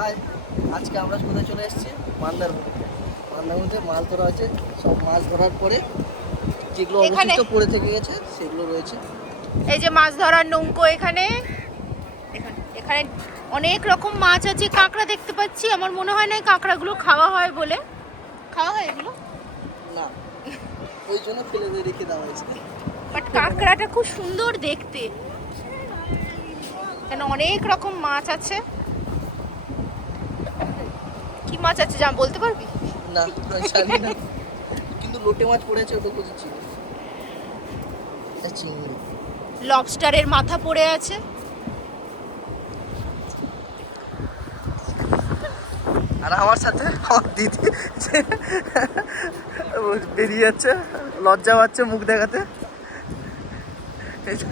আজ আজকে আমরা কোথায় চলে এসেছি? মান্দারমণিতে মান্দারমণিতে মাছ ধরা হয়েছে। সব মাছ ধরার পরে যেগুলো অবশিষ্ট পড়ে থেকে গেছে সেগুলো রয়েছে। এই যে মাছ ধরার নৌকো এখানে এখানে অনেক রকম মাছ আছে। কাঁকড়া দেখতে পাচ্ছি। আমার মনে হয় না এই কাঁকড়াগুলো খাওয়া হয় বলে। খাওয়া হয় এগুলো? না। ওই জন্য ফেলে দিয়ে রেখে দেওয়া হয়েছে। বাট কাঁকড়াটা খুব সুন্দর দেখতে। এখানে অনেক রকম মাছ আছে। মাছ আছে যা বলতে পারবি? না জানি না। কিন্তু লোটে মাছ পড়েছে ওটা বুঝেছি এটা চিংড়ি লবস্টারের মাথা পড়ে আছে। আর আমার সাথে আমার দিদি বেরিয়ে যাচ্ছে লজ্জা পাচ্ছে মুখ দেখাতে। যে